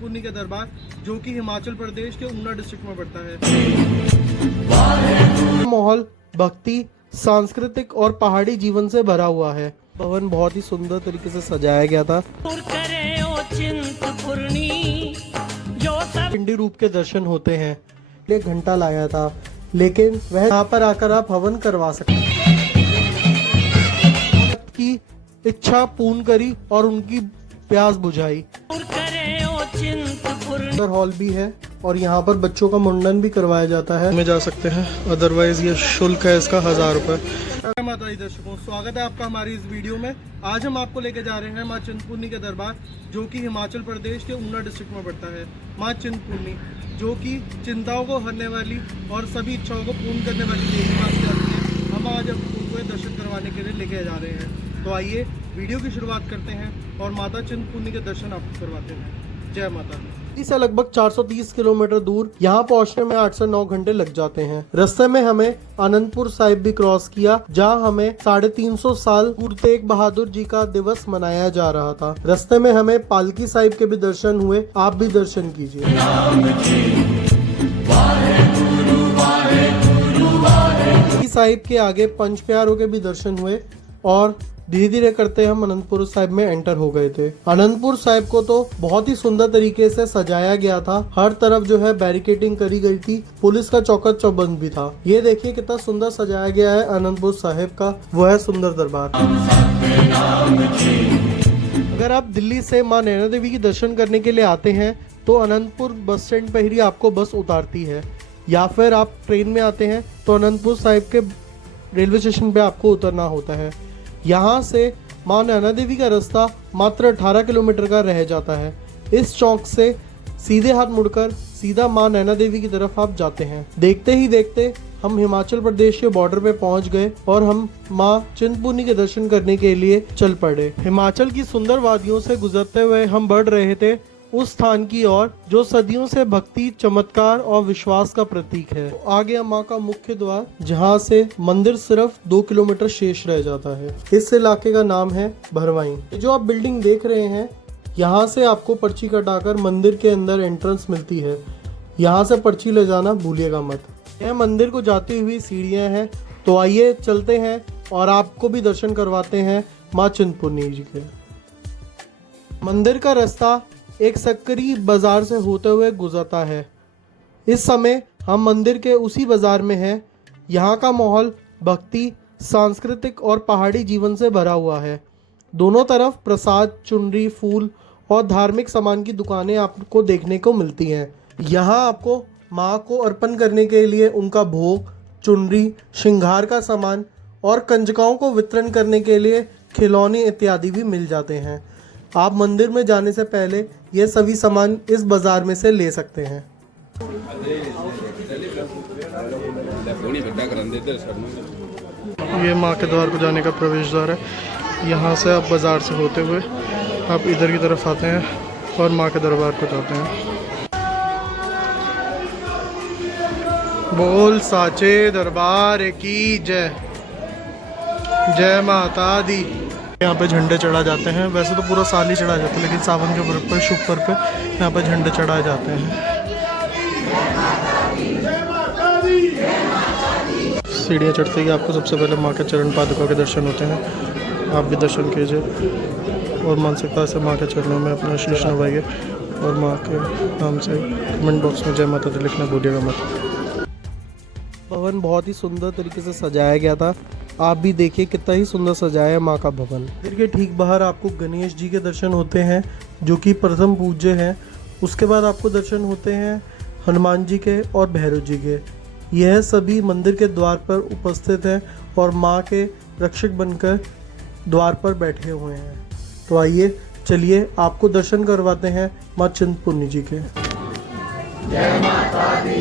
चिंतपूर्णी के दरबार, जो कि हिमाचल प्रदेश के ऊना डिस्ट्रिक्ट में पड़ता है। माहौल भक्ति, सांस्कृतिक और पहाड़ी जीवन से भरा हुआ है। भवन बहुत ही सुंदर तरीके से सजाया गया था। पिंडी रूप के दर्शन होते हैं। एक घंटा लाया था, लेकिन वह यहाँ पर आकर आप हवन करवा सकते हैं। की इच्छा पूर्ण करी और उनकी प्यास बुझाई। हॉल भी है और यहाँ पर बच्चों का मुंडन भी करवाया जाता है। में जा सकते हैं, अदरवाइज ये शुल्क है इसका 1000 रुपए। माता दी दर्शकों, स्वागत है आपका हमारी इस वीडियो में। आज हम आपको लेके जा रहे हैं माँ चिंतपूर्णी के दरबार, जो कि हिमाचल प्रदेश के ऊना डिस्ट्रिक्ट में पड़ता है। माँ चिंतपूर्णी, जो कि चिंताओं को हरने वाली और सभी इच्छाओं को पूर्ण करने वाली देवी माँ से आती है। हम आज उनको दर्शन करवाने के लिए लेके जा रहे हैं। तो आइए वीडियो की शुरुआत करते हैं और माता चिंतपूर्णी के दर्शन आपको करवाते हैं। जय माता दी। से लगभग 430 किलोमीटर दूर यहाँ पहुँचने में 8 से 9 घंटे लग जाते हैं। रास्ते में हमें आनंदपुर साहिब भी क्रॉस किया, जहाँ हमें 350 साल गुरु तेग बहादुर जी का दिवस मनाया जा रहा था। रास्ते में हमें पालकी साहिब के भी दर्शन हुए, आप भी दर्शन कीजिए। साहिब के आगे पंच प्यारों के भी दर्शन हुए और धीरे धीरे करते हम अनंतपुर साहिब में एंटर हो गए थे। अनंतपुर साहिब को तो बहुत ही सुंदर तरीके से सजाया गया था। हर तरफ जो है बैरिकेडिंग करी गई थी, पुलिस का चौकट चौबंद भी था। ये देखिए कितना सुंदर सजाया गया है अनंतपुर साहिब का, वो है सुंदर दरबार। अगर आप दिल्ली से माँ नैना देवी की दर्शन करने के लिए आते हैं तो अनंतपुर बस स्टैंड पर ही आपको बस उतारती है, या फिर आप ट्रेन में आते हैं तो अनंतपुर साहिब के रेलवे स्टेशन पे आपको उतरना होता है। यहाँ से माँ नैना देवी का रास्ता मात्र 18 किलोमीटर का रह जाता है। इस चौक से सीधे हाथ मुड़कर सीधा माँ नैना देवी की तरफ आप जाते हैं। देखते ही देखते हम हिमाचल प्रदेश के बॉर्डर पे पहुंच गए और हम माँ चिंतपूर्णी के दर्शन करने के लिए चल पड़े। हिमाचल की सुंदर वादियों से गुजरते हुए हम बढ़ रहे थे उस स्थान की ओर जो सदियों से भक्ति, चमत्कार और विश्वास का प्रतीक है। आ गया माँ का मुख्य द्वार, जहाँ से मंदिर सिर्फ 2 किलोमीटर शेष रह जाता है। इस इलाके का नाम है भरवाई। जो आप बिल्डिंग देख रहे हैं, यहाँ से आपको पर्ची कटाकर मंदिर के अंदर एंट्रेंस मिलती है। यहाँ से पर्ची ले जाना भूलिएगा मत। यह मंदिर को जाती हुई सीढ़ियाँ हैं, तो आइए चलते हैं और आपको भी दर्शन करवाते हैं माँ चिंतपूर्णी जी के। मंदिर का रास्ता एक सक्करी बाजार से होते हुए गुजरता है। इस समय हम मंदिर के उसी बाजार में हैं। यहाँ का माहौल भक्ति, सांस्कृतिक और पहाड़ी जीवन से भरा हुआ है। दोनों तरफ प्रसाद, चुनरी, फूल और धार्मिक सामान की दुकानें आपको देखने को मिलती हैं। यहाँ आपको माँ को अर्पण करने के लिए उनका भोग, चुनरी, श्रृंगार का सामान और कंजकाओं को वितरण करने के लिए खिलौने इत्यादि भी मिल जाते हैं। आप मंदिर में जाने से पहले ये सभी सामान इस बाजार में से ले सकते हैं। ये माँ के द्वार को जाने का प्रवेश द्वार है। यहाँ से आप बाजार से होते हुए आप इधर की तरफ आते हैं और माँ के दरबार को जाते हैं। बोल साचे दरबार की जय। जय माता दी। यहाँ पे झंडे चढ़ाए जाते हैं। वैसे तो पूरा साल ही चढ़ाए जाते हैं, लेकिन सावन के पर्व पर, शुभ पर्व पे यहाँ पे झंडे चढ़ाए जाते हैं। सीढ़ियाँ चढ़ते ही आपको सबसे पहले माँ के चरण पादुका के दर्शन होते हैं। आप भी दर्शन कीजिए और मानसिकता से माँ के चरणों में अपना शीश नवाइए और माँ के नाम से कमेंट बॉक्स में जय माता दी लिखना भूलिएगा मत। भवन बहुत ही सुंदर तरीके से सजाया गया था। आप भी देखिए कितना ही सुंदर सजाया है माँ का भवन। मंदिर के ठीक बाहर आपको गणेश जी के दर्शन होते हैं, जो कि प्रथम पूज्य हैं। उसके बाद आपको दर्शन होते हैं हनुमान जी के और भैरव जी के। यह सभी मंदिर के द्वार पर उपस्थित हैं और माँ के रक्षक बनकर द्वार पर बैठे हुए हैं। तो आइए चलिए आपको दर्शन करवाते हैं माँ चिंतपूर्णी जी के। जय माता दी।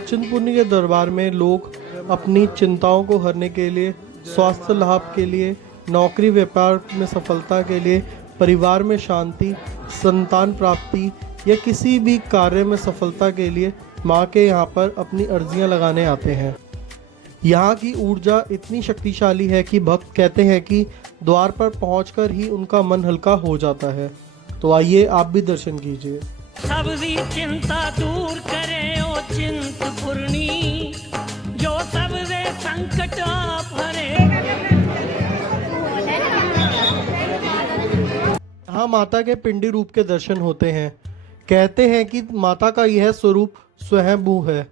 चिंतपूर्णी के दरबार में लोग अपनी चिंताओं को हरने के लिए, स्वास्थ्य लाभ के लिए, नौकरी व्यापार में सफलता के लिए, परिवार में शांति, संतान प्राप्ति या किसी भी कार्य में सफलता के लिए माँ के यहाँ पर अपनी अर्जियाँ लगाने आते हैं। यहाँ की ऊर्जा इतनी शक्तिशाली है कि भक्त कहते हैं कि द्वार पर पहुंचकर ही उनका मन हल्का हो जाता है। तो आइए आप भी दर्शन कीजिए। सबरी चिंता दूर करे ओ चिंतपूर्णी, जो सबरे संकट आप हरे। यहाँ माता के पिंडी रूप के दर्शन होते हैं। कहते हैं कि माता का यह स्वरूप स्वयंभू है,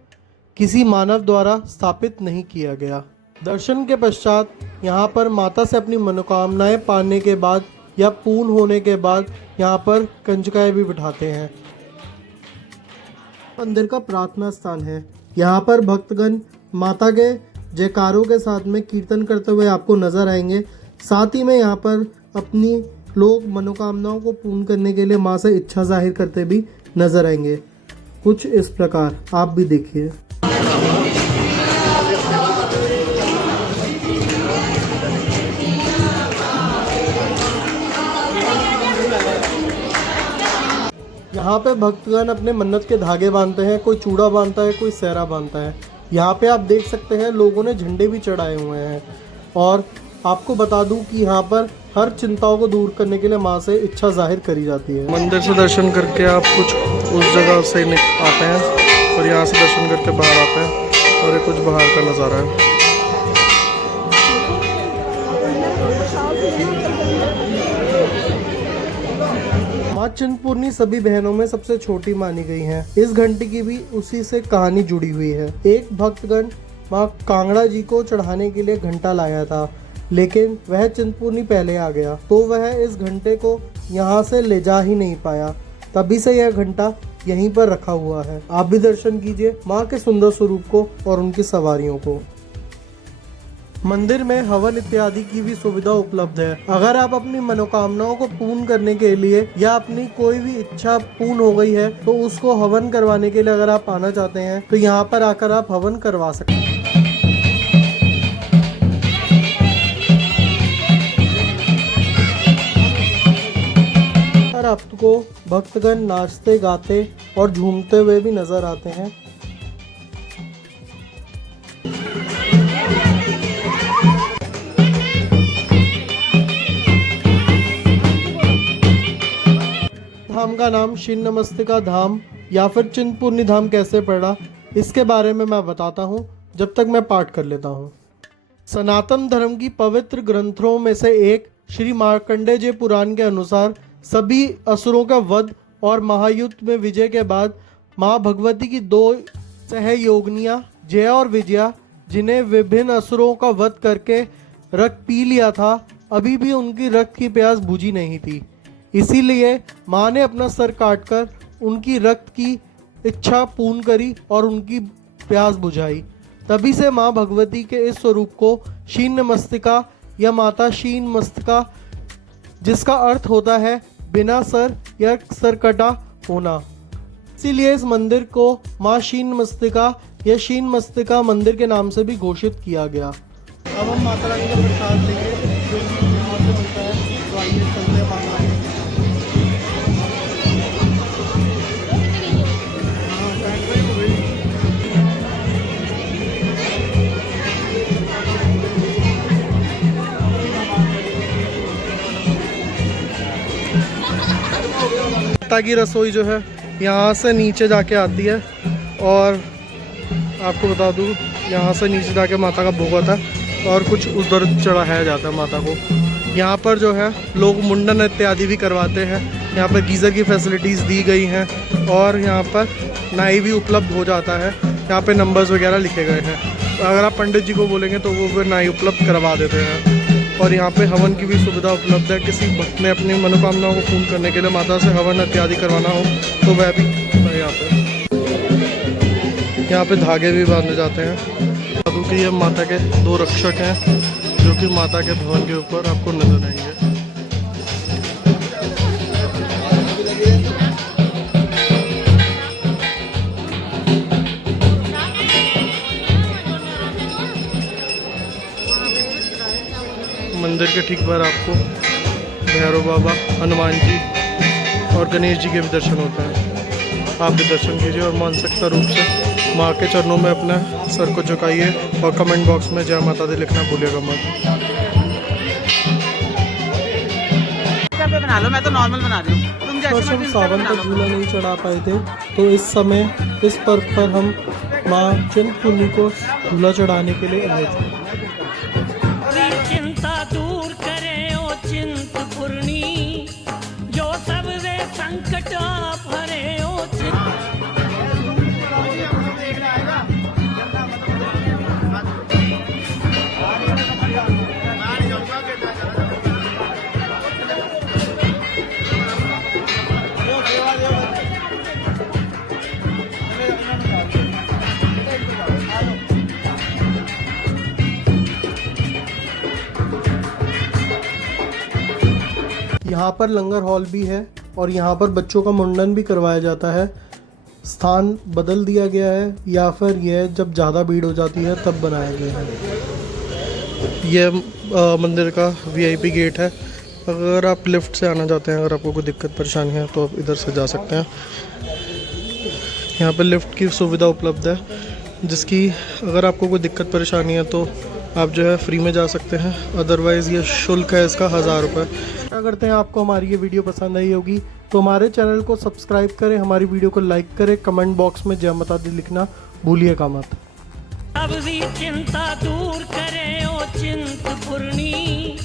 किसी मानव द्वारा स्थापित नहीं किया गया। दर्शन के पश्चात यहाँ पर माता से अपनी मनोकामनाएं पाने के बाद या पूर्ण होने के बाद यहाँ पर कंजकाएं भी बिठाते हैं। मंदिर का प्रार्थना स्थान है। यहाँ पर भक्तगण माता के जयकारों के साथ में कीर्तन करते हुए आपको नजर आएंगे। साथ ही में यहाँ पर अपनी लोग मनोकामनाओं को पूर्ण करने के लिए माँ से इच्छा जाहिर करते भी नजर आएंगे। कुछ इस प्रकार आप भी देखिए। यहाँ पे भक्तगण अपने मन्नत के धागे बांधते हैं, कोई चूड़ा बांधता है, कोई सहरा बांधता है। यहाँ पे आप देख सकते हैं लोगों ने झंडे भी चढ़ाए हुए हैं। और आपको बता दूं कि यहाँ पर हर चिंताओं को दूर करने के लिए माँ से इच्छा जाहिर करी जाती है। मंदिर से दर्शन करके आप कुछ उस जगह से आते हैं और यहाँ से दर्शन करके बाहर आते हैं और ये कुछ बाहर का नज़ारा है। माँ चिंतपूर्णी सभी बहनों में सबसे छोटी मानी गई हैं। इस घंटी की भी उसी से कहानी जुड़ी हुई है। एक भक्तगण माँ कांगड़ा जी को चढ़ाने के लिए घंटा लाया था, लेकिन वह चिंतपूर्णी पहले आ गया तो वह इस घंटे को यहाँ से ले जा ही नहीं पाया। तभी से यह घंटा यहीं पर रखा हुआ है। आप भी दर्शन कीजिए माँ के सुंदर स्वरूप को और उनकी सवारियों को। मंदिर में हवन इत्यादि की भी सुविधा उपलब्ध है। अगर आप अपनी मनोकामनाओं को पूर्ण करने के लिए या अपनी कोई भी इच्छा पूर्ण हो गई है तो उसको हवन करवाने के लिए अगर आप आना चाहते हैं तो यहाँ पर आकर आप हवन करवा सकते हैं। आपको भक्तगण नाचते गाते और झूमते हुए भी नजर आते हैं। धाम का नाम छिन्नमस्तिका धाम या फिर चिंतपूर्णी धाम कैसे पड़ा, इसके बारे में मैं बताता हूँ जब तक मैं पाठ कर लेता हूँ। सनातन धर्म की पवित्र ग्रंथों में से एक श्री मार्कंडेय जी पुराण के अनुसार सभी असुरों का वध और महायुद्ध में विजय के बाद माँ भगवती की दो सहयोगिनियां जया और विजया, जिन्हें विभिन्न असुरों का वध करके रक्त पी लिया था, अभी भी उनकी रक्त की प्यास बुझी नहीं थी। इसीलिए माँ ने अपना सर काटकर उनकी रक्त की इच्छा पूर्ण करी और उनकी प्यास बुझाई। तभी से माँ भगवती के इस स्वरूप को छिन्नमस्तिका या माता छिन्नमस्तिका, जिसका अर्थ होता है बिना सर या सर कटा होना, इसीलिए इस मंदिर को माँ छिन्नमस्तिका या छिन्नमस्तिका मंदिर के नाम से भी घोषित किया गया। अब हम माता रानी का प्रसाद लेंगे जो कि यहाँ से मिलता है। तो आइए चलते हैं माता रानी। माता की रसोई जो है यहाँ से नीचे जाके आती है और आपको बता दूँ यहाँ से नीचे जाके माता का भोग होता है और कुछ उधर चढ़ाया जाता है माता को। यहाँ पर जो है लोग मुंडन इत्यादि भी करवाते हैं। यहाँ पर गीज़र की फैसिलिटीज़ दी गई हैं और यहाँ पर नाई भी उपलब्ध हो जाता है। यहाँ पे नंबर्स वगैरह लिखे गए हैं। तो अगर आप पंडित जी को बोलेंगे तो वो फिर नाई उपलब्ध करवा देते हैं। और यहाँ पे हवन की भी सुविधा उपलब्ध है। किसी भक्त ने अपनी मनोकामनाओं को पूर्ण करने के लिए माता से हवन इत्यादि करवाना हो तो वह भी यहाँ पे धागे भी बांधे जाते हैं। क्योंकि ये माता के दो रक्षक हैं जो कि माता के भवन के ऊपर आपको नजर आएंगे। मंदिर के ठीक बाहर आपको भैरव बाबा, हनुमान जी और गणेश जी के भी दर्शन होते हैं। आप भी दर्शन कीजिए और मानसिकता रूप से माँ के चरणों में अपने सर को झुकाइए और कमेंट बॉक्स में जय माता दी लिखना भूलिएगा मत। पे बना लो, मैं तो नॉर्मल बना रही हूँ। तुम जैसे वर्ष हम मर्जी सावन बना पर लो। झूला नहीं चढ़ा पाए थे, तो इस समय इस पर्व पर हम माँ चिंतपूर्णी को झूला चढ़ाने के लिए आए थे। चिंता दूर करे ओ चिंतपूर्णी, जो सबसे संकट आप हरे ओ यहाँ पर लंगर हॉल भी है और यहाँ पर बच्चों का मुंडन भी करवाया जाता है। स्थान बदल दिया गया है या फिर यह जब ज़्यादा भीड़ हो जाती है तब बनाया गया है। यह मंदिर का वीआईपी गेट है। अगर आप लिफ्ट से आना चाहते हैं, अगर आपको कोई दिक्कत परेशानी है तो आप इधर से जा सकते हैं। यहाँ पर लिफ्ट की सुविधा उपलब्ध है, जिसकी अगर आपको कोई दिक्कत परेशानी है तो आप जो है फ्री में जा सकते हैं। अदरवाइज़ ये शुल्क है इसका 1000 रुपये। क्या करते हैं, आपको हमारी ये वीडियो पसंद आई होगी तो हमारे चैनल को सब्सक्राइब करें, हमारी वीडियो को लाइक करें, कमेंट बॉक्स में जय माता दी लिखना भूलिएगा मत। सबकी चिंता दूर करे ओ चिंतपूर्णी,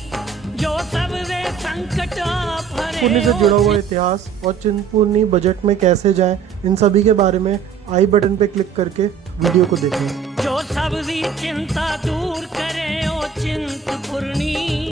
जो सबसे संकट आप हरे चिंतपूर्णी से ओ जुड़ा हुआ इतिहास और चिंतपूर्णी बजट में कैसे जाएं, इन सभी के बारे में आई बटन पे क्लिक करके वीडियो को देखें। जो सबकी चिंता दूर करे ओ चिंतपूर्णी।